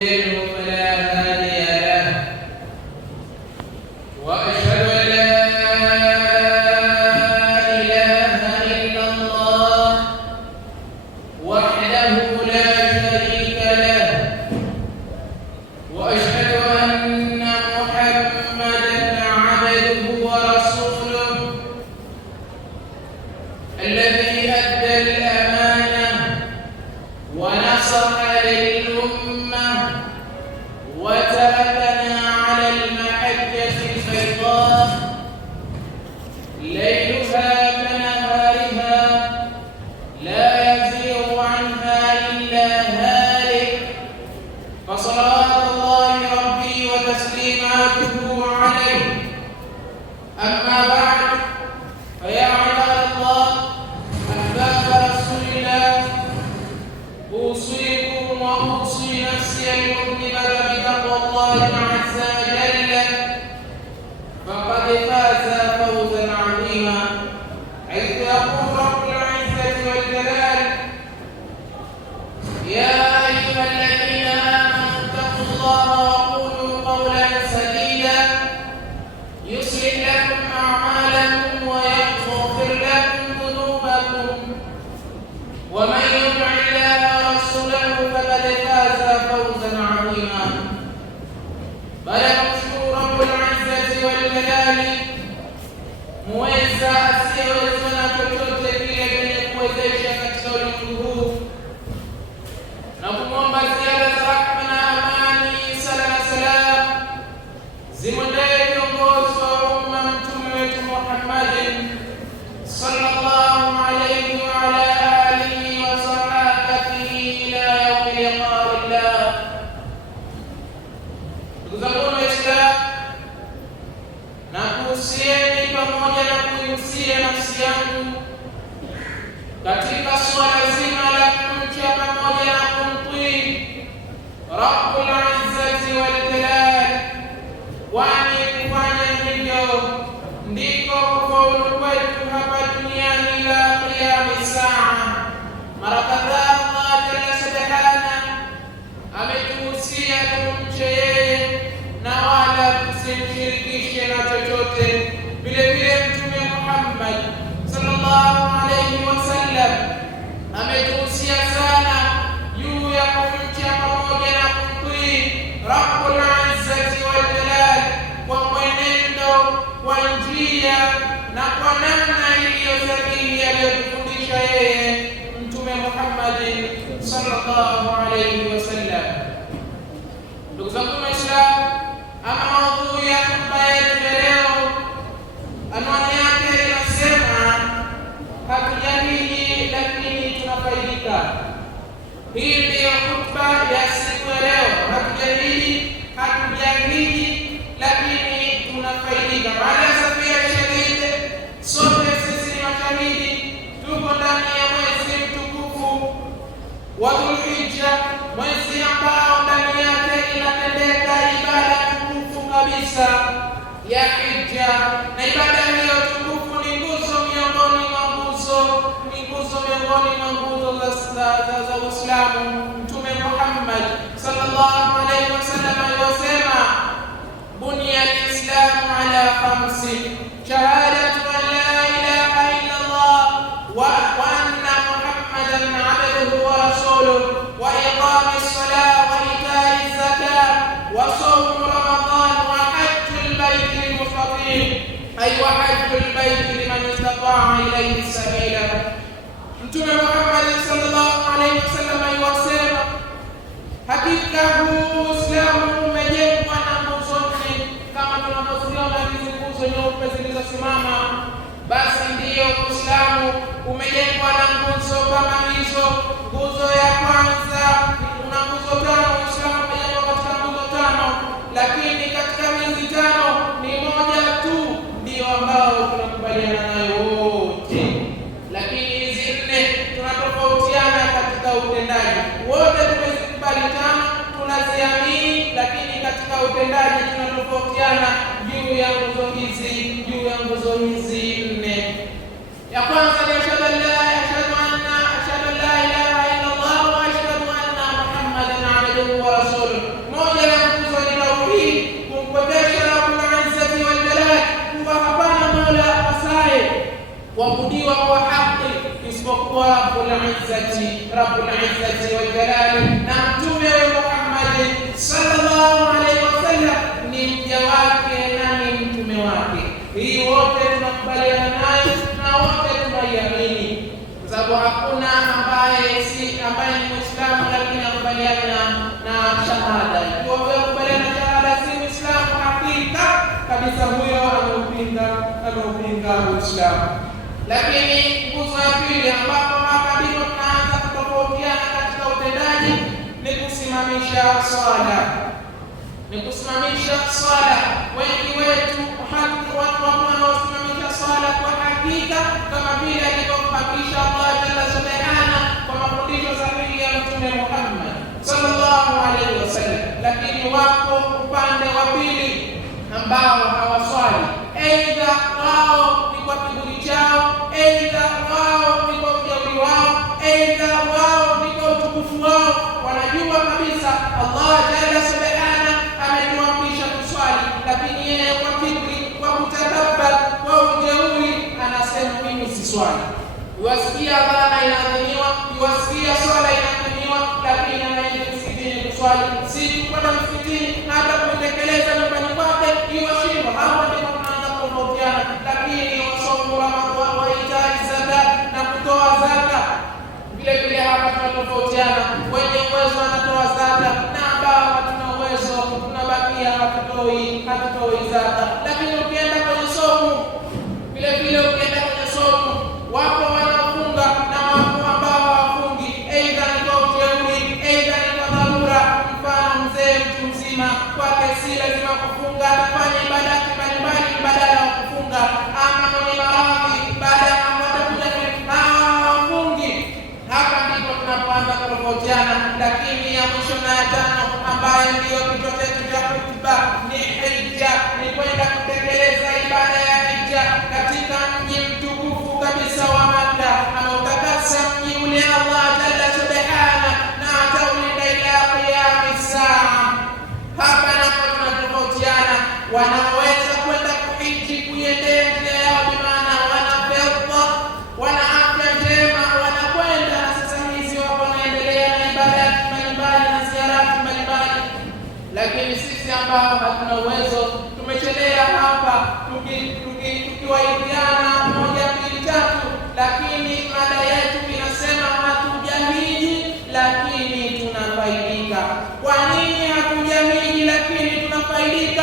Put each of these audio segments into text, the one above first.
فلا هادي له وأشهد أن لا إله إلا الله وحده لا شريك له وأشهد أن محمدا عبده ورسوله الذي أدى الأمانة ونصح للأمة وتركنا على المحجة البيضاء ليلها كنهارها لا يزيغ عنها إلا هالك فصلوات الله ربي وتسليماته عليه. أما بعد، فيا عباد الله أحباب رسول الله، أوصيكم وأوصي نفسي المذنبة بتقوى الله عز وجل، فقد فاز فوزا عظيما، حيث يقول رب العزة والجلال: يا أيها الذين آمنوا اتقوا الله وقولوا قولا سديدا يصلح لكم أعمالكم ويغفر لكم ذنوبكم، ومن يطع الله ورسوله فقد فاز فوزا عظيما. Kumshukuru Rabbul Izzati wal Jalali, muweza asiyeweza na chochote kile chenye kuwezesha katika ulimwengu huu, na kumwomba ziada za rahma na amani, sala na salam zimwendee kiongozi wa umma, mtume wetu Muhammadin sallallahu alayhi wa ala alihi wa sahbihi ila yaumi liqa'illah. Ndugu zangu Waislamu, na kuhusieni pamoja na kuihusia nafsi yangu katika suala zima la kumcha pamoja na kumtii Rabbul Izzati wal Jalal, kwani kufanya hivyo ndiko kufaulu kwetu hapa duniani ila qiyami saa. Mara kadhaa Allah jalla subhanahu ametuhusia tumche yeye na wala tusimshirikishe na chochote. Vile vile Mtume Muhammad sallallahu alayhi wasallam ametuhusia sana juu ya kumcha pamoja na kumtii Rabbul Izzati wal Jalal kwa mwenendo, kwa njia na kwa namna iliyo sahihi aliyotufundisha yeye Mtume Muhammad sallallahu alayhi wasallam. Ndugu zangu Waislamu, ama maudhui ya hotuba yetu leo, anwani yake inasema hatujahiji lakini tunafaidika. Hii ndiyo hotuba ya siku ya leo, hatujahiji lakini tunafaidika. Baada ya safari ya shahidi, sote sisi ni mashahidi, tuko ndani ya mwezi mtukufu wa Dhulhijja, mwezi ambao ndani yake inatendeka ibada tukufu kabisa ya hija, na ibada hiyo tukufu ni nguzo miongoni mwa nguzo za Uislamu. Mtume Muhammad sallallahu alaihi wasallam alisema, bunya al-islamu ala khamsi: shahadatu an la ilaha illa Allah wa anna Muhammadan abduhu wa rasuluhu wa iqami as-salah wa ita'i az-zakah wa sawm Ramadan wa hajjul bayt al-mustatim ay wa hajjul bayt liman istata'a ilayhi sabila. Mtume Muhammad sallallahu alayhi wasallam alisema, hakika huu Uislamu umejengwa na nguzo nne, kama tunavyoziona hizi nguzo nyeupe zilizosimama, basi ndiyo Uislamu umejengwa na nguzo kama hizo. Nguzo ya kwanza, kuna nguzo tano. Uislamu umejengwa katika nguzo tano, lakini katika hizi tano ni moja tu ndiyo ambao tunakubaliana nayo wote, lakini hizi nne tunatofautiana katika utendaji. Wote tumezikubali tano, tunaziamini, lakini katika utendaji tunatofautiana juu ya nguzo hizi nne. Ya kwanza ni ashhadu an la ilaha illa Allah wa ashhadu anna Muhammadan abduhu wa rasuluhu. kwa Rabbul Izzati wal Jalali, na Mtume Muhammad sallallahu alaihi wasallam ni mja wake na ni mtume wake. Hii wote tunakubaliana nayo na wote tunaiamini, kwa sababu hakuna ambaye ni Muislamu lakini akubaliana na shahada. Ikiwa wewe ukubaliana na shahada si Muislamu hakika kabisa, huyo ameupinga Uislamu. Lakini nguzo ya pili ambapo hapa ndipo tunaanza kutofautiana katika utendaji ni kusimamisha swala. Wengi wetu watu wanaosimamisha swala kwa hakika kama vile alivyohakikisha Allah Jalla Subhanahu kwa mafundisho sahihi ya Mtume Muhammad sallallahu alaihi wasallam. Lakini wapo upande wa pili ambao hawaswali, aidha wao ni kwa kiburi chao, aidha wao ni kwa ujeuri wao, aidha wao ni kwa utukufu wao. Wanajua kabisa Allah Jalla Subhanahu ametuamrisha kuswali, lakini yeye kwa kiburi, kwa kutakabbar, kwa ujeuri anasema mimi siswali. Yuwasikia adhana inaadhiniwa, yuwasikia swala inaadhiniwa, lakini anaenda msikitini kuswali. Si kwenda msikitini, hata kutekeleza nyumbani kwake yuwashindwa. Hapo ndipo tunaanza kutofautiana. Lakini wasomo wa itai zakat na kutoa zaka, vile vile hapa tunatofautiana. Wenye uwezo wanatoa zaka na ambao hatuna uwezo tunabakia hatutoi zaka. Lakini ukienda kwenye somo, vile vile ukienda kwenye somo, wapo wanafunga na wapo ambao hawafungi, aidha ni kwa ujeuri, aidha ni kwa dharura. Mfano, mzee mtu mzima kwake si lazima kufunga, atafanya ibada mbalimbali badala ya kufunga, ama mwenye maradhi baada ya atakuja hawafungi. Hapa ndipo tunapoanza kutofautiana. Lakini ya mwisho na ya tano ambayo ndiyo kichwa chetu cha hotuba ni hija, ni kwenda kutekeleza ibada ya hija katika mji mtukufu kabisa wa Makka. Ameutakasa mji ule Allah Jalla Subhanahu na ataulinda ila qiyamis saa. Hapa napo tunatofautiana. Wanaweza kwenda kuhiji, kuiendea njia yao, bimaana wana fedha, wana afya njema, wanakwenda na sasa hizi wako wanaendelea na ibada mbalimbali na ziarati mbalimbali. Lakini sisi ambao hatuna uwezo, tumechelea hapa tukiwaidiana moja mbili tatu, lakini mada yetu inasema hatujahiji lakini tunafaidika. Kwa nini hatujahiji lakini tunafaidika?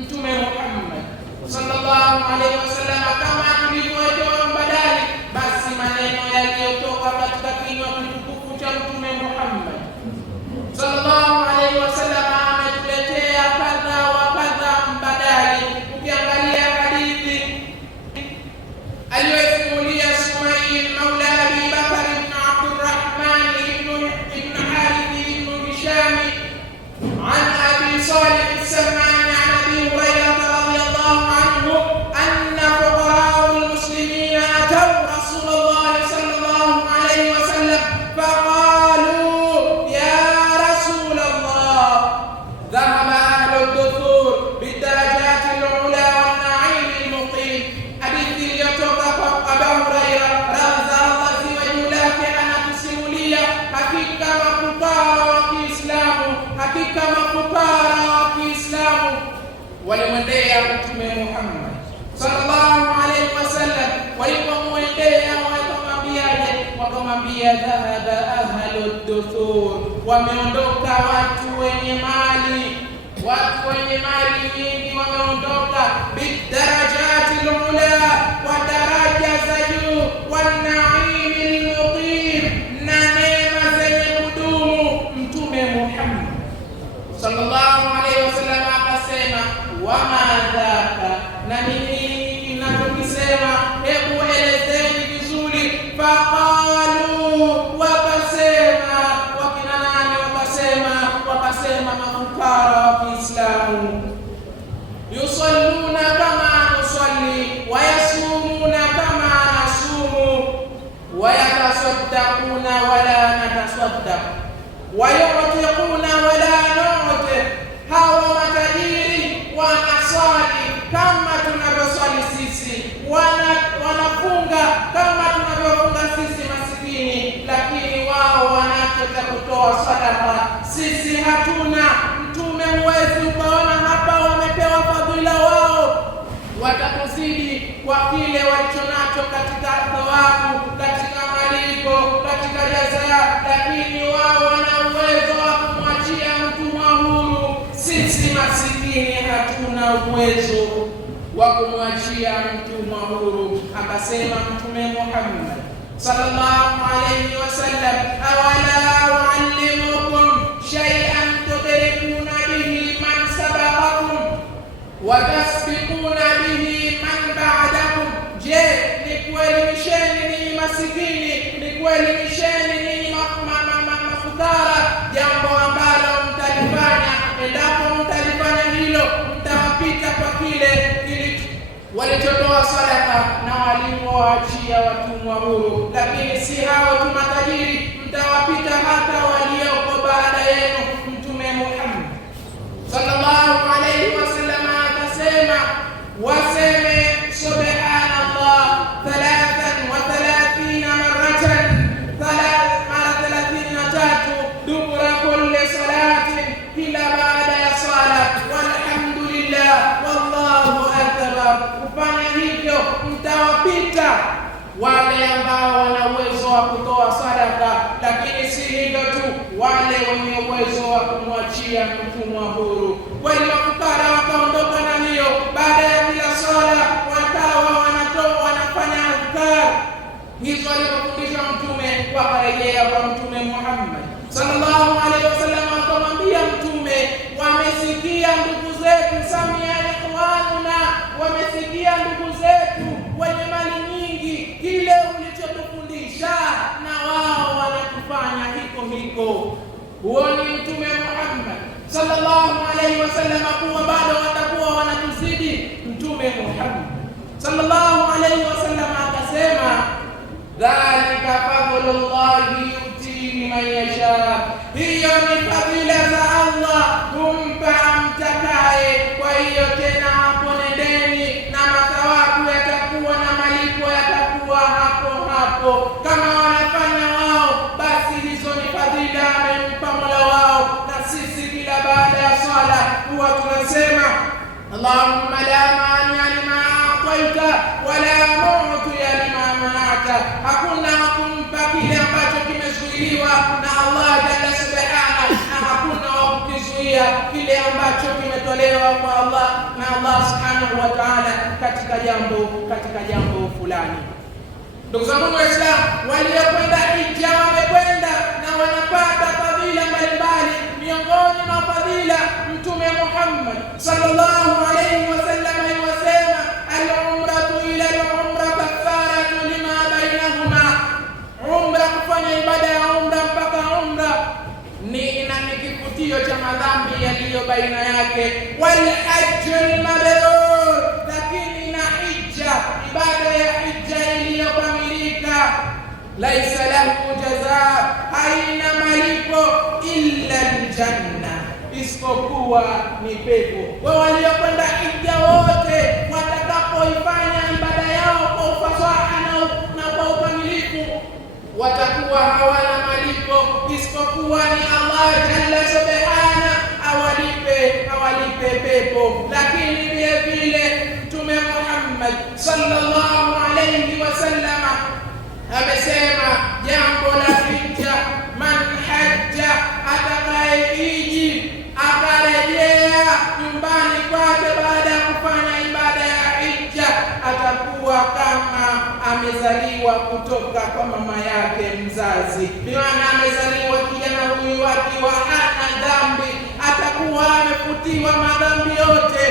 Mtume Muhammad sallallahu alaihi wasallam kama tulivyowekewa mbadali, basi maneno yaliyotoka katika kinywa kitukufu cha Mtume Muhammad sallallahu alaihi wasallam ametuletea kadha wa kadha mbadali. Ukiangalia hadithi aliyosimulia Sumail maula Abi Bakr ibn Abdurrahman ibn Harith ibn Hisham an Abi Salih as-Samman an Abi Hurairah radiyallahu anhu anna fuqara al-muslimin ataw Rasulullah sallallahu alaihi wasallam faqalu ya Rasulullah dhahaba ahlu ad-duthur bidarajati al-ula wan na'im al-muqim. Hadithi iliyotoka kwa Abu Hurairah radhiallahu anhu anatusimulia hakika mafukara wa Kiislamu walimwendea Mtume Muhammad sallallahu alaihi wasallam. Walipomwendea wakamwambia dhahaba ahlu ad-duthur, wameondoka watu wenye mali nyingi wameondoka, bidarajati al-ula, wa daraja za juu, wa naim al-muqim, na neema zenye kudumu. Mtume Muhammad sallallahu alaihi wasallam akasema, wa madhaka, na nini ninachokisema? Hebu elezeni vizuri. Faqalu, wakasema, wakina nani? Wakasema mafukara wa Kiislamu, yusalluna kama nusalli, wayasumuna kama nasumu, wayatasaddaquna wala natasaddaq, wayutiquna wala nuti. Hawa matajiri wanaswali kama tunavyoswali sisi, wanafunga kama tunavyofunga sisi. kwa kile walichonacho katika thawabu, katika malipo, katika jaza, lakini wao wana uwezo wa kumwachia mtumwa huru. Sisi masikini hatuna uwezo wa kumwachia mtumwa huru. Akasema Mtume Muhammad sallallahu alayhi wasallam, awala uallimukum shay'an tudrikuna bihi man sabaqakum wa tasbiquna bihi man ba'dakum. Je, nikuelimisheni ninyi masikini, nikuelimisheni ninyi mafukara jambo ambalo mtalifanya, endapo mtalifanya hilo mtawapita kwa kile walichotoa sadaka na waliowaachia watumwa huru. Lakini si hao tu matajiri, mtawapita hata walioko baada yenu. Mtume Muhammad sallallahu alayhi wasallam akasema, waseme subhanallah 33 maratan, mara 33 dubura kulli salatin, kila baada ya sala, walhamdulillah wallahu akbar. Kufanya hivyo mtawapita wale ambao wana uwezo wa kutoa sadaka, lakini si hivyo tu, wale wenye uwezo wa kumwachia mtumwa huru. Wale mafukara wakaondoka na hiyo, baada ya kila swala wakawa wanafanya adhkar hizo alipofundishwa Mtume. Wakarejea kwa Mtume Muhammad sallallahu alaihi wasallam, akamwambia Mtume, wamesikia ndugu zetu, samia ikhwanuna, wamesikia ndugu zetu wenye mali nyingi kile ulichotufundisha, na wao wanakufanya hiko. Huo ni Mtume Muhammad sallallahu alaihi wasallam, kuwa bado watakuwa wanatuzidi. Mtume Muhammad sallallahu alaihi wasallam akasema, dhalika fadlullahi yutihi man yasha, hiyo ni fadhila za Allah kumpa mtakaye. Kwa hiyo tena hapo nendeni, na mathawabu yatakuwa na malipo yatakuwa hapo kama wanafanya wao, basi hizo ni fadhila amempa Mola wao. Na sisi kila baada ya swala huwa tunasema, Allahumma la mania lima a'taita wala mu'tiya lima mana'ta, hakuna kumpa kile ambacho kimezuiliwa na Allah jalla subhanahu, na hakuna wa kukizuia kile ambacho kimetolewa kwa Allah na Allah subhanahu wa ta'ala katika jambo fulani. Ndugu zangu Waislamu, waliokwenda hija wamekwenda na wanapata fadhila mbalimbali. Miongoni mwa fadhila, Mtume Muhammad sallallahu alayhi wasallam yasema, al-umratu ila al-umra kafaratu lima bainahuma. Umra, kufanya ibada ya umra mpaka umra ni kifutio cha madhambi yaliyo baina yake. Wal hajjul mabrur, lakini na hija, ibada ya hija iliyokamilika, laisa lahu jazaa, haina malipo illa aljanna, isipokuwa ni pepo. Kwa waliokwenda hija wote, watakapoifanya ibada yao kwa ufasaha na kwa ukamilifu, watakuwa hawana malipo isipokuwa ni Allah jalla subhana awalipe pepo. Lakini vile vile Mtume Muhammad sallallahu alayhi wasallam amesema jambo la hija, man hajja, atakayehiji akarejea nyumbani kwake baada ya kufanya ibada ya hija, atakuwa kama amezaliwa kutoka kwa mama yake mzazi. Maana amezaliwa kijana huyu akiwa hana dhambi, atakuwa amefutiwa madhambi yote.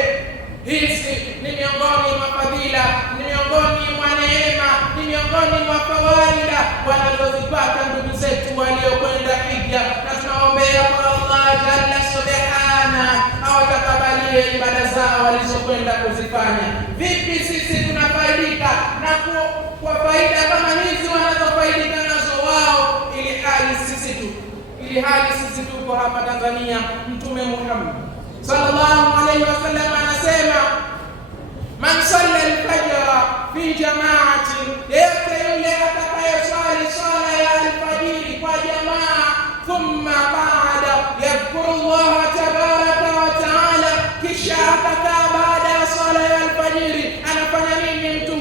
Hizi ni miongoni mwa fadhila, ni miongoni mwa neema, ni miongoni mwa fawaida wanazozipata ndugu zetu waliokwenda hija. Na tunaombea kwa Allah jalla subhana awatakabalie ibada zao walizokwenda kuzifanya. Vipi sisi tunafaidika na kwa faida kama hizi wanazofaidika nazo wao, ili hali sisi tuko hapa Tanzania? Mtume Muhammad sallallahu alayhi wasallam anasema, man salla al-fajr fi jama'atin, yeyote yule atakayesali sala ya alfajiri kwa jamaa, thumma qa'ada yadhkuru Allah tabaraka wa ta'ala, kisha akakaa baada ya sala ya alfajiri, anafanya nini mtu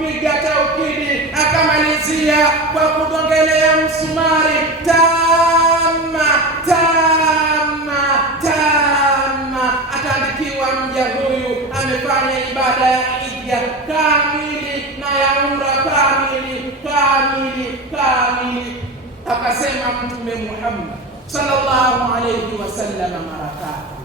kupiga taukidi, akamalizia kwa kugongelea msumari, tama tama tama, ataandikiwa mja huyu amefanya ibada ya hija kamili na ya umra kamili kamili kamili. Akasema Mtume Muhammad sallallahu alayhi wasallam mara tatu,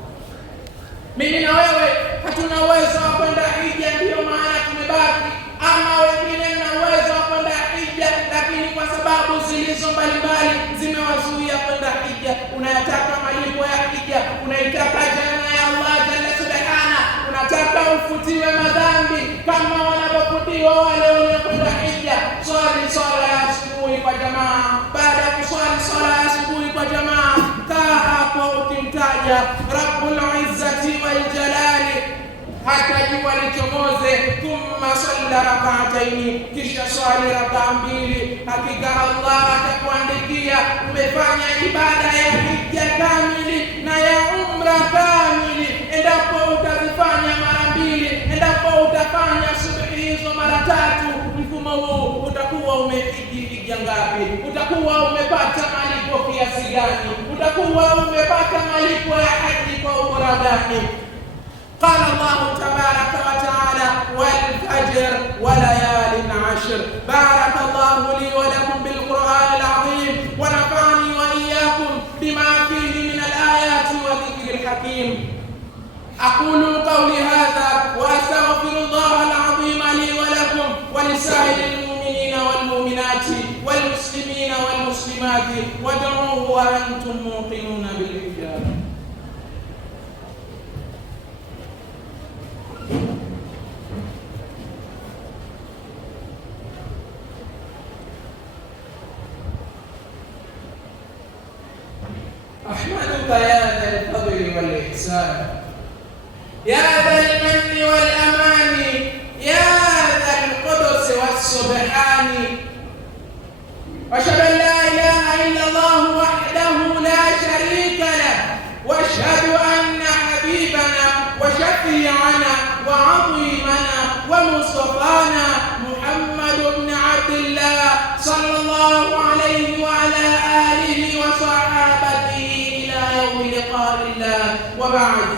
mimi na wewe hatuna uwezo wa kwenda hija, ndio maana tumebaki, ama wengine na uwezo wa kwenda hija, lakini kwa sababu zilizo mbalimbali zimewazuia kwenda hija. Unayataka malipo ya hija, unaitaka janna ya Allah jalla subhana, unataka ufutiwe madhambi kama wanapofutiwa wale waliokwenda hija. Swali swala ya asubuhi kwa jamaa, baada ya kuswali swala ya asubuhi kwa jamaa, kaa hapo ukimtaja Rabbul Izzati wal Jalali hata jua lichomoze. Thumma salla rak'ataini, kisha swali rak'a mbili. Hakika Allah atakuandikia umefanya ibada ya hija kamili na ya umra kamili, endapo utazifanya mara mbili, endapo utafanya subhi hizo mara tatu. Mfumo huu utakuwa umehiji hija ngapi? Utakuwa umepata malipo kiasi gani? Utakuwa umepata malipo ya haji kwa ubora gani? قال الله تبارك وتعالى والفجر وليال عشر. بارك الله لي ولكم بالقرآن العظيم ونفعني وإياكم بما فيه من الآيات والذكر الحكيم. أقول قولي هذا وأستغفر الله العظيم لي ولكم ولسائر المؤمنين والمؤمنات والمسلمين والمسلمات، وادعوه وأنتم موقنون بالإجابة. أحمدك يا ذا الفضل والإحسان، يا ذا المن والأمان، يا ذا القدس والسبحان. وأشهد أن لا إله إلا الله وحده لا شريك له، وأشهد أن حبيبنا وشفيعنا وعظيمنا ومصطفانا محمد بن عبد الله صلى الله عليه وعلى آله وصحابته إلى يوم لقاء الله. وبعد،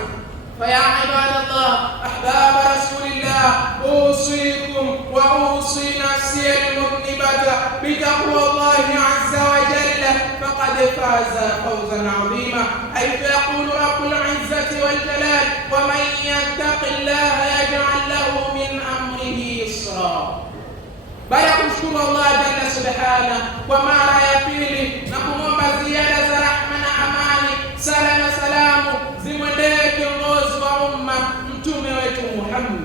فيا عباد الله أحباب رسول الله، أوصيكم وأوصي نفسي المذنبة بتقوى الله عز وجل، فقد فاز فوزا عظيما، حيث يقول رب العزة والجلال: ومن يتق الله يجعل له من أمره يسرا. Baada ya kumshukuru Allah jalla subhana kwa mara ya pili na kumwomba ziada za rahma na amani, sala na salamu zimwendee kiongozi wa umma, mtume wetu Muhammad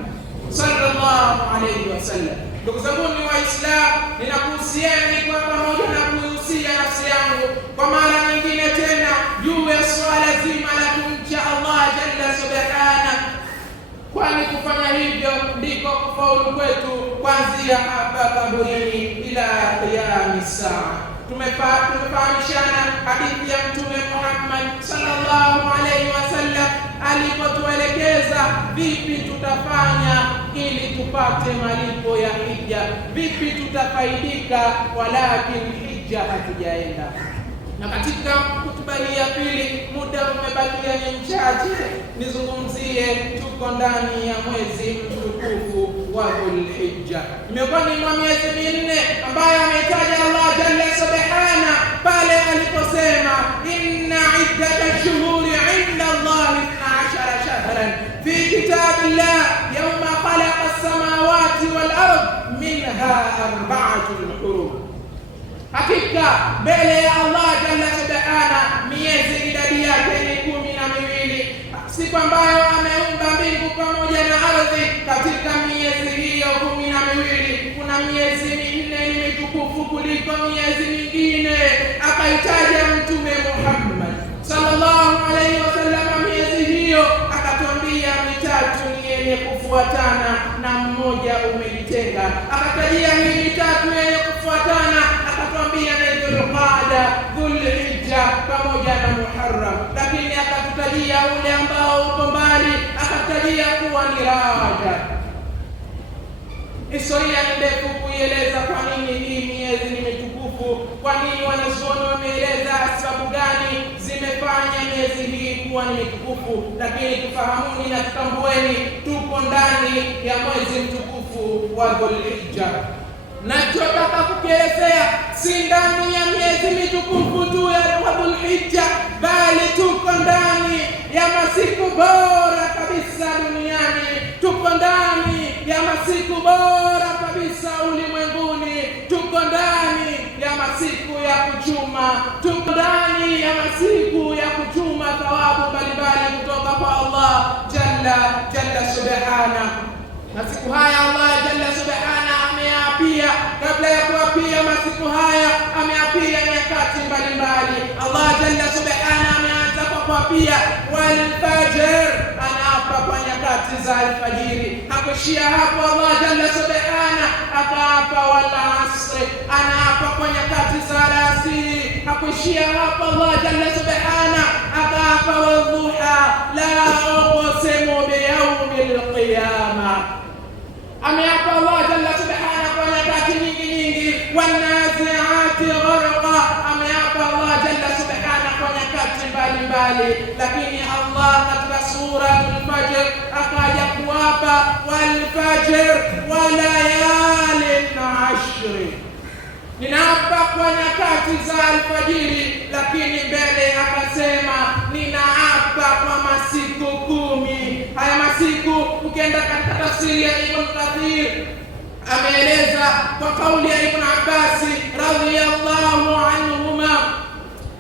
sallallahu alayhi wasallam. Ndugu zangu ni Waislamu, ninakuhusieni kwa pamoja na kuhusia nafsi yangu kwa mara nyingine tena juu ya swala zima la kumcha Allah jalla subhana, kwani kufanya hivyo ndiko kufaulu kwetu kuanzia hapa kaburini ila qiyam saa. Tumefahamishana hadithi ya Mtume Muhammad sallallahu alayhi wasallam alipotuelekeza vipi tutafanya ili tupate malipo ya hija, vipi tutafaidika walakin hija hatujaenda. Na katika hutuba hii ya pili, muda umebakia ni mchache, nizungumzie tuko ndani ya mwezi mtukufu wa Dhulhijja, miongoni mwa miezi minne ambayo ametaja Allah jalla subhana pale aliposema: inna iddata shuhuri inda Allah 12 shahran fi kitabillah yawma khalaqa as-samawati wal ard minha 4 hurum. Hakika mbele ya Allah jalla subhana miezi idadi yake ni 12, siku ambayo ameumba mbingu pamoja na ardhi. Katika miezi hiyo 12 kuna miezi minne ni mitukufu kuliko miezi mingine, akaitaja Mtume Muhammad sallallahu alayhi wasallam miezi hiyo, akatuambia mitatu ni yenye kufuatana na mmoja umejitenga. Akatajia hii mitatu yenye kufuatana, akatuambia ni Dhulqaada, Dhulhijja pamoja na Muharram, lakini akatutajia ule ambao uko mbali, akatajia kuwa ni Rajab. Historia ni ndefu kuieleza kwa nini hii miezi ni mitukufu, kwa nini wanazuoni wameeleza sababu gani zimefanya miezi hii kuwa ni mitukufu, lakini tufahamuni na tutambueni, tuko ndani ya mwezi mtukufu wa Dhulhijja. Nachotaka kukielezea si ndani ya miezi mitukufu tu ya Dhulhijja, bali tuko ndani ya masiku bora kabisa duniani, tuko ndani ya masiku bora kabisa ulimwenguni, tuko ndani ya masiku ya kuchuma, tuko ndani ya masiku ya kuchuma thawabu mbalimbali kutoka kwa Allah jalla subhana. Masiku haya Allah jalla subhana ameapia, kabla ya kuapia masiku haya ameapia nyakati mbalimbali. Allah jalla subhana ameanza kwa kuapia wal fajr, anaapa kwa nyakati za alfajiri. Hakuishia hapo, Allah jalla subhana akaapa wal asr, anaapa kwa nyakati za alasiri. Hakuishia hapo, Allah jalla subhana akaapa wal duha, la uqsimu bi yawmil qiyamah. Ameapa Allah jalla subhana kwa nyakati nyingi, wanaziati gharqa, ameapa Allah jalla subhana kwa nyakati mbalimbali. Lakini Allah katika suratul Fajr akaja kuapa wal fajr wa layalin ashri, ninaapa kwa nyakati za alfajiri, lakini mbele akasema ninaapa kwa masiku 10. Haya masiku ukienda katika tafsiri ya Ibn Kathir ameeleza kwa kauli ya Ibn Abbas radhiyallahu anhuma,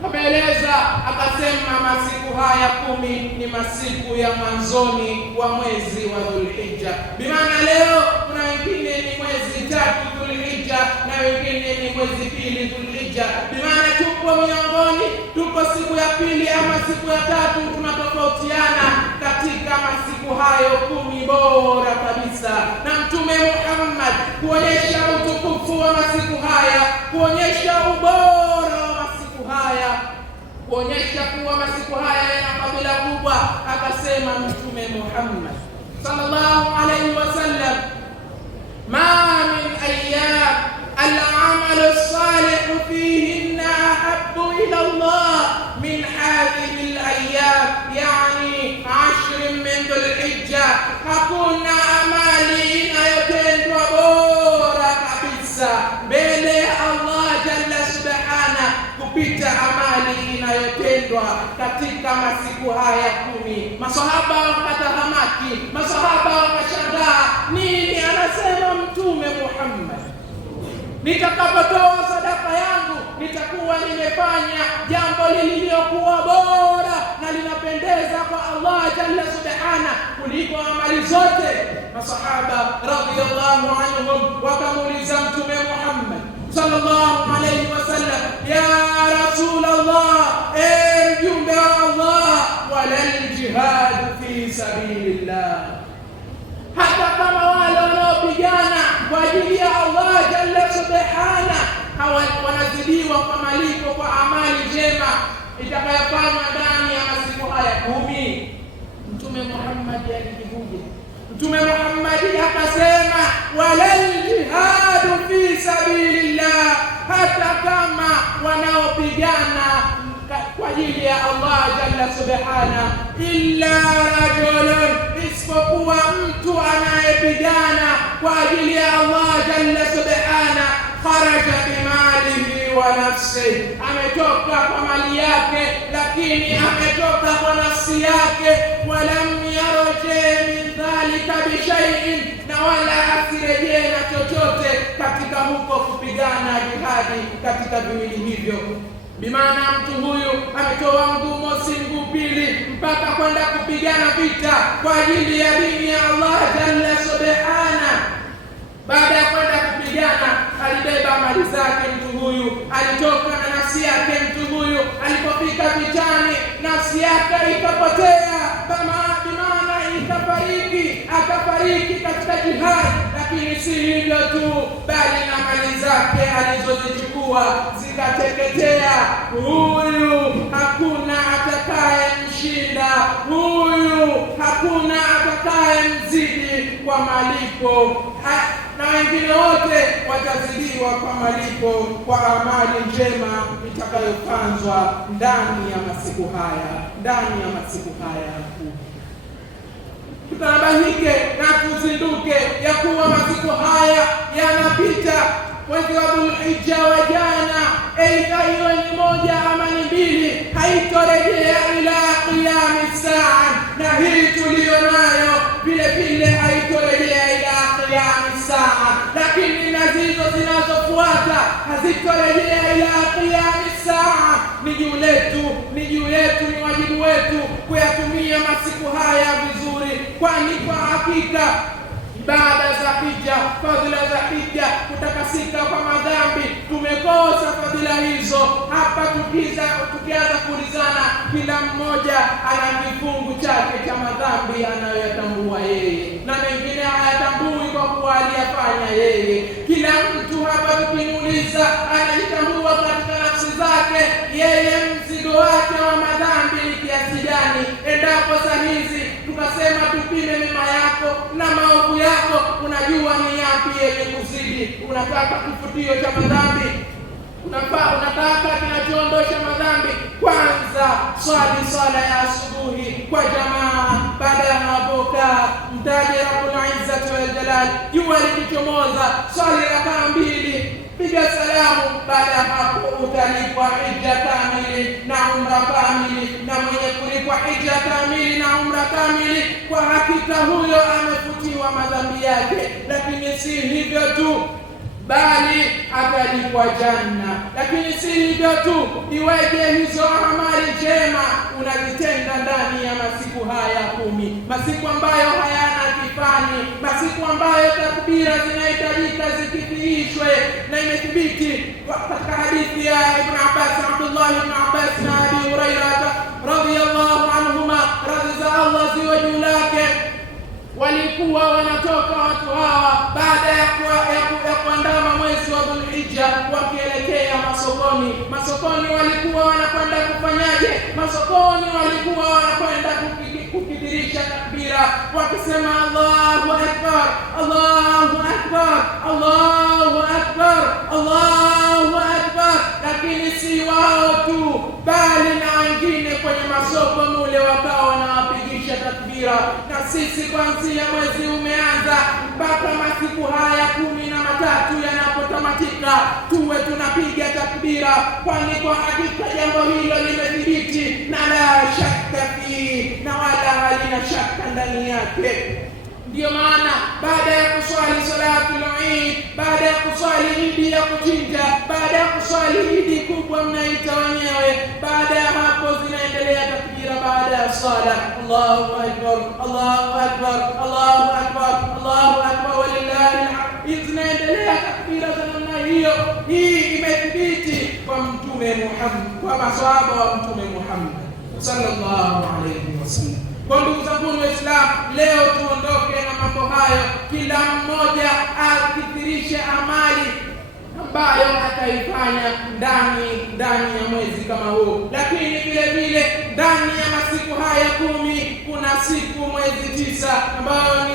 ameeleza akasema masiku haya 10 ni masiku ya mwanzoni wa mwezi wa Dhulhijja. Bimaana leo kuna wengine ni mwezi 3 Dhulhijja na wengine ni mwezi 2 Dhulhijja. Bimaana tupo miongoni, tuko siku ya 2 ama siku ya 3, tunatofautiana katika masiku hayo 10 bora kabisa. Na Mtume Muhammad kuonyesha utukufu wa masiku haya, kuonyesha ubora wa masiku haya, kuonyesha kuwa masiku haya yana fadhila kubwa, akasema Mtume Muhammad sallallahu alayhi wasallam, ma min ayyam al-amalu as-salihu fihinna ahabbu ila Allah min hadhihi al-ayyam, yani 10 min Dhulhijja. Hakuna amali inayotendwa bora kabisa mbele ya Allah jalla subhana kupita amali inayotendwa katika masiku haya 10. Masahaba wakatahamaki, masahaba wakashangaa, nini anasema Mtume Muhammad? Nitakapotoa sadaka yangu nitakuwa nimefanya jambo lililokuwa bora na linapendeza kwa Allah jalla subhana kuliko amali zote. Masahaba radhiyallahu anhum wakamuuliza Mtume Muhammad sallallahu alayhi wasallam, ya Rasulullah, mjumbe wa Allah, walal jihad fi sabilillah, hata kama wale wanaopigana kwa ajili ya Allah jalla subhana wanazidiwa kwa malipo kwa amali njema itakayofanywa ndani ya masiku haya 10. Mtume Muhammad alijibu, Mtume Muhammad akasema walal jihadu fi sabilillah, hata kama wanaopigana kwa ajili ya Allah jalla subhana, illa rajulun, isipokuwa mtu anayepigana kwa ajili ya Allah jalla subhana, kharaja bimalihi wa nafsihi, ametoka kwa mali yake lakini ametoka kwa nafsi yake, walam yarji min dhalika bishai'in, na wala asirejee na chochote katika huko kupigana jihadi katika viwili hivyo. Bimaana mtu huyu ametoa mguu mosi, mguu pili, mpaka kwenda kupigana vita kwa ajili ya dini ya Allah jalla subhana. Baada ya kwenda kupigana alibeba mali zake mtu huyu, alitoka na nafsi yake mtu huyu. Alipofika vitani nafsi yake ikapotea, bimaana ikafariki, akafariki katika jihad. Lakini si hivyo tu, bali na mali zake alizozichukua zikateketea. Huyu hakuna atakaye mshinda, huyu hakuna atakaye mzidi kwa malipo. na wengine wote watazidiwa kwa malipo kwa amali njema itakayofanywa ndani ya masiku haya. Tutanabahike na tuzinduke ya kuwa masiku haya yanapita. Mwezi wa Dhulhijja wa jana, aidha iwe ni moja ama ni mbili, haitorejea ila qiyami saa, na hii tuliyo nayo vile vile haitorejea ila qiyami saa, lakini na hizo zinazofuata hazitorejea ila qiyami saa. Ni juu yetu, ni wajibu wetu kuyatumia masiku haya vizuri, kwani kwa hakika ibada za hija, fadhila za hija, kutakasika kwa madhambi, tumekosa fadhila hizo. Hapa tukianza kuulizana, kila mmoja ana kifungu chake cha madhambi anayoyatambua yeye, na mengine hayatambui kwa kuwa aliyafanya yeye. Kila mtu hapa tukimuuliza, anajitambua katika nafsi zake yeye mzigo wake wa madhambi ni kiasi gani. Endapo saa hizi tukasema tupime mema yako na maovu yako, unajua ni yapi yenye kuzidi. Unataka kifutio cha madhambi, unataka kinachoondosha madhambi, kwanza swala ya asubuhi kwa jamaa. Baada ya hapo mtaje Rabbul Izzati wal Jalal, jua likichomoza swali rakaa 2, piga salamu. Baada ya hapo utalipwa hija kamili na umra kamili, na mwenye kulipwa hija kamili na umra kamili, kwa hakika huyo amefutiwa madhambi yake. Lakini si hivyo tu, bali atalipwa janna. Lakini si hivyo tu, iweje hizo amali njema unazitenda ndani ya masiku haya 10, masiku ambayo hayana kifani, masiku ambayo takbira zinahitajika zikithirishwe. Na imethibiti katika hadithi ya Abdullah ibn Abbas na Abi Hurairah radhiyallahu anhuma, radhi za Allah ziwe juu yake, walikuwa wanatoka watu hawa baada ya kuandama mwezi wa Dhulhijja wakielekea masokoni. Walikuwa wanakwenda kufanyaje? Masokoni walikuwa wanakwenda kukithirisha takbira, wakisema Allahu akbar, Allahu akbar, Allahu akbar, Allahu akbar. Lakini si wao tu, bali na wengine kwenye masoko mule wakawa wanawapigisha takbira. Na sisi kuanzia mwezi umeanza mpaka masiku haya 13 yanapotamatika, tuwe tunapiga takbira, kwani kwa hakika jambo hilo limethibiti na la shaka fi, na wala halina shaka ndani yake. Ndio maana baada ya kuswali salatul Eid, baada ya kuswali idi ya kuchinja, baada ya kuswali idi kubwa mnaita wenyewe, baada ya hapo zinaendelea takbira baada ya sala. Allahu akbar, Allahu akbar, Allahu akbar, Allahu akbar, walillahi alhamd. Zinaendelea takbira za namna hiyo. Hii imethibiti kwa Mtume Muhammad, kwa maswahaba wa Mtume Muhammad sallallahu alayhi wasallam. Kwa ndugu zangu Waislamu, leo tuondoke na mambo hayo, kila mmoja akithirishe amali ambayo ataifanya ndani ya mwezi kama huu. Lakini vile vile ndani ya masiku haya 10 kuna siku mwezi 9 ambayo ni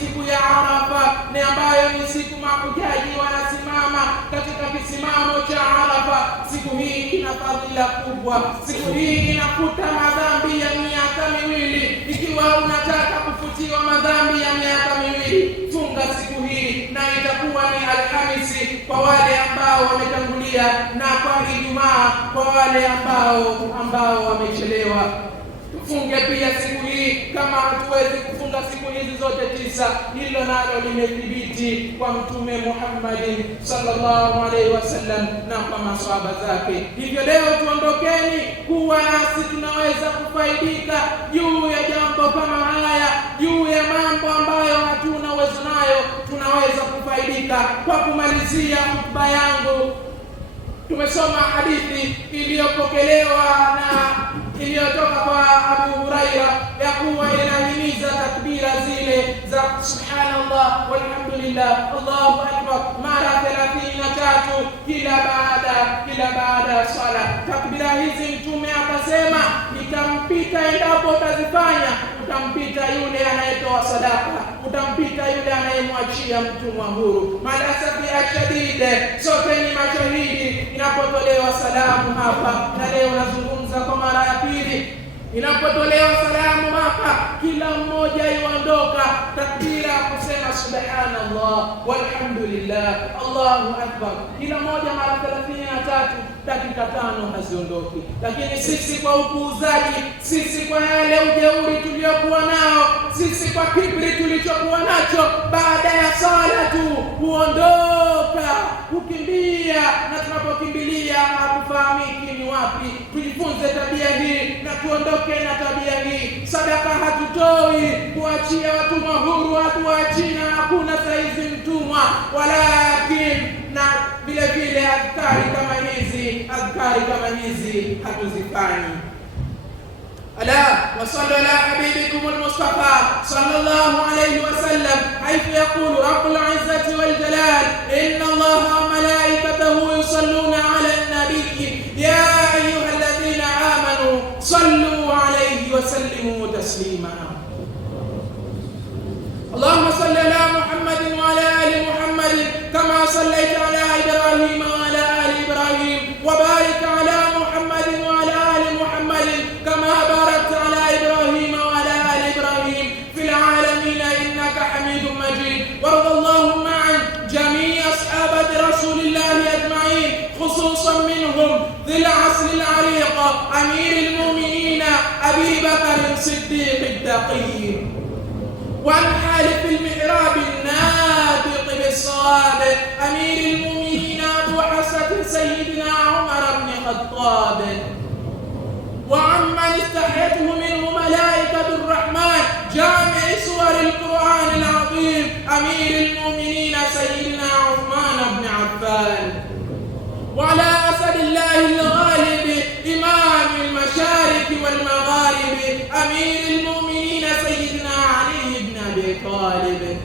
siku ya Arafa, ni ambayo ni siku mahujaji wanasimama katika kisimamo cha Arafa. Siku hii ina fadhila kubwa. Siku hii inafuta madhambi ya miaka 2. Ikiwa unataka kufutiwa madhambi ya miaka 2, funga siku hii, na itakuwa ni Alhamisi kwa wale ambao wametangulia, na kwa Ijumaa kwa wale ambao wamechelewa. Tufunge pia siku hii, kama hatuwezi kufunga siku hizi zote 9, hilo nalo limethibiti kwa Mtume Muhammad sallallahu alaihi wasallam na kwa maswahaba zake. Hivyo leo tuondokeni kuwa nasi tunaweza kufaidika juu ya jambo kama haya, juu ya mambo ambayo hatuna uwezo nayo, tunaweza kufaidika. Kwa kumalizia hotuba yangu, tumesoma hadithi iliyopokelewa na iliyotoka kwa Abu Hurairah ya kuwa inahimiza takbira zile za subhanallah walhamdulillah Allahu akbar mara 33 kila baada ya swala. Takbira hizi Mtume akasema itampita, endapo utazifanya utampita yule anayetoa sadaka, utampita yule anayemwachia mtumwa huru. Malasafi ashadide, sote ni mashahidi inapotolewa salamu hapa, na leo nazungumza kwa mara ya pili. Inapotolewa salamu hapa, kila mmoja yuondoka takbira kusema subhanallah walhamdulillah Allahu akbar, kila mmoja mara 33, dakika 5 haziondoki. Lakini sisi kwa upuuzaji, sisi kwa yale ujeuri tuliokuwa nao, sisi kwa kibri tulichokuwa nacho, baada ya sala tu huondoka kukimbia, na tunapokimbilia hakufahamiki ni wapi. Tujifunze tabia hii na tuondoke na tabia hii. Sadaka hatutoi kuachia watumwa huru, hatuachii, na hakuna saizi mtumwa, walakin na vile vile adhkari kama hizi hatuzifanyi. ألا وصلوا على حبيبكم المصطفى صلى الله عليه وسلم حيث يقول رب العزة والجلال إن الله وملائكته يصلون على النبي يا أيها الذين آمنوا صلوا عليه وسلموا تسليما. اللهم صل على محمد وعلى آل محمد كما صليت على إبراهيم وعلى آل إبراهيم، وبارك على محمد وعلى آل محمد كما باركت على إبراهيم وعلى آل إبراهيم في العالمين إنك حميد مجيد. وارض اللهم عن جميع أصحاب رسول الله أجمعين، خصوصا منهم ذي العصر العريق أمير المؤمنين أبي بكر الصديق التقي، وعن حالف المحراب الناطق بالصواب أمير المؤمنين أبو حفصة سيدنا عمر بن الخطاب، وعمن استحيته منه ملائكة الرحمن جامع سور القرآن العظيم أمير المؤمنين سيدنا عثمان بن عفان، وعلى أسد الله الغالب إمام المشارق والمغارب أمير المؤمنين سيدنا علي بن أبي طالب.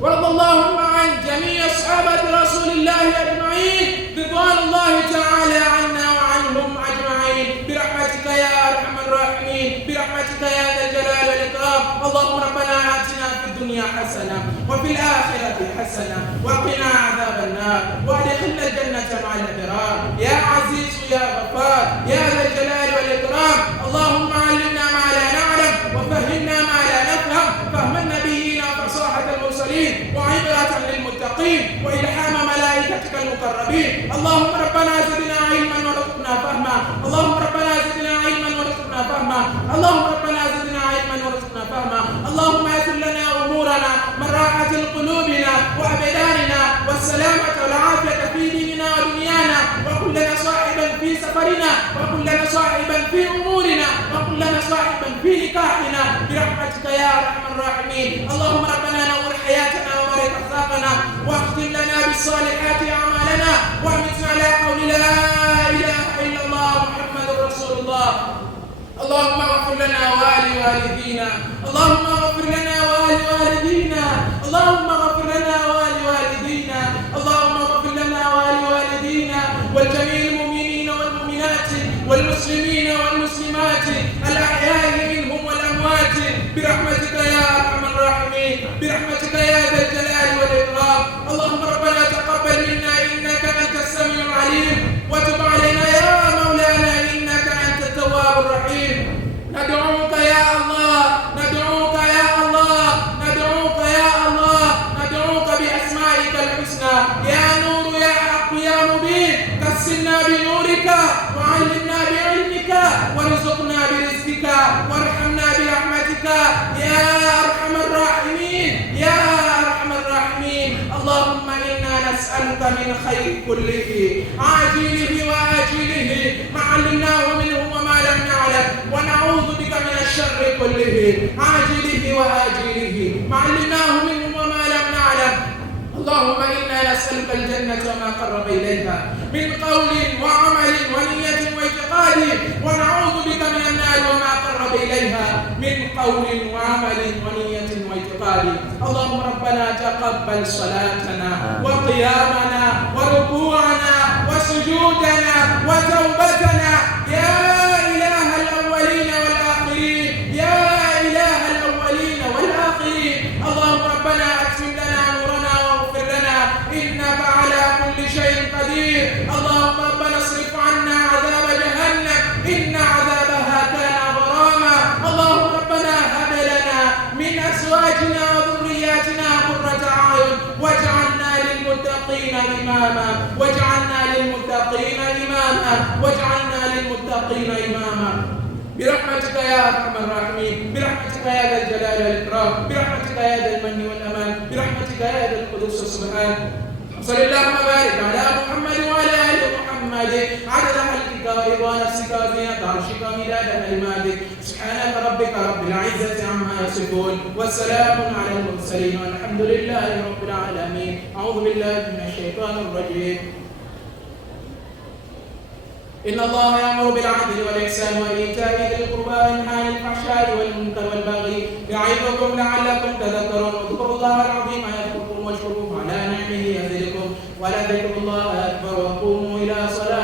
وارض اللهم عن جميع أصحاب رسول الله أجمعين رضوان الله تعالى عنا وعنهم أجمعين برحمتك يا أرحم الراحمين، برحمتك يا ذا الجلال والإكرام. اللهم ربنا آتنا في الدنيا حسنة وفي الآخرة حسنة وقنا عذاب النار، وادخلنا الجنة مع الأبرار يا عزيز يا غفار يا ذا الجلال والإكرام. اللهم علمنا ما لا نعلم وفهمنا ما لا نفهم، فهم النبيين وفصاحة المرسلين وعبرة للمتقين وإلحام ملائكتك المقربين. اللهم ربنا زدنا علما وارزقنا فهما، اللهم ربنا زدنا علما وارزقنا فهما، اللهم ربنا زدنا علما وارزقنا فهما. اللهم يسر لنا أمورنا من راحة قلوبنا وأبداننا والسلامة والعافية في ديننا ودنيانا، وكن لنا صاحبا في سفرنا، وكن لنا صاحبا في أمورنا، وكن لنا صاحبا في نكاحنا برحمتك يا أرحم الراحمين. اللهم ربنا نور حياتنا وبارك أرزاقنا، واختم لنا بالصالحات أعمالنا، وأمتنا على قول لا إله إلا الله محمد رسول الله. اللهم اغفر لنا ولوالدينا، اللهم اغفر لنا ولوالدينا، اللهم اغفر لنا ولوالدينا، اللهم اغفر لنا ولوالدينا ولجميع المؤمنين والمؤمنات والمسلمين والمسلمات الأحياء منهم والأموات برحمتك يا أرحم الراحمين، برحمتك يا ذا الجلال والإكرام. اللهم ربنا تقبل منا إنك أنت السميع العليم، وتب علينا يا مولانا إنك أنت التواب الرحيم. ندعوك يا الله، ندعوك يا الله، ندعوك يا الله، ندعوك بأسمائك الحسنى يا نور يا حق يا مبين. كسرنا بنورك وعلمنا بعلمك وارزقنا برزقك وارحمنا برحمتك يا أرحم الراحمين يا أرحم الراحمين. اللهم إنا نسألك من خير كله عاجله وآجله ما علمناه منه وما لم نعلم، ونعوذ بك من الشر كله عاجله وآجله ما علمناه منه وما لم نعلم. اللهم إنا نسألك الجنة وما قرب إليها من قول وعمل ونية واعتقاد، ونعوذ بك من النار وما قرب إليها من قول وعمل ونية واعتقاد. اللهم ربنا تقبل صلاتنا وقيامنا وركوعنا وسجودنا وتوبتنا يا إله الأولين والآخرين، يا إله الأولين والآخرين. للمتقين إماما واجعلنا للمتقين إماما واجعلنا للمتقين إماما برحمتك يا أرحم الراحمين، برحمتك يا ذا الجلال والإكرام، برحمتك يا ذا المن والأمان، برحمتك يا ذا القدوس السبحان. صل اللهم وبارك على محمد وعلى آل محمد عدد خلقك ورضا نفسك وزينة عرشك ومداد كلماتك. سبحان ربك رب العزة عما يصفون والسلام على المرسلين والحمد لله رب العالمين. أعوذ بالله من الشيطان الرجيم. إن الله يأمر بالعدل والإحسان وإيتاء ذي القربى وينهى عن الفحشاء والمنكر والبغي يعظكم لعلكم تذكرون. اذكروا الله العظيم يذكركم واشكروه على نعمه يزدكم ولذكر الله أكبر وقوموا إلى صلاة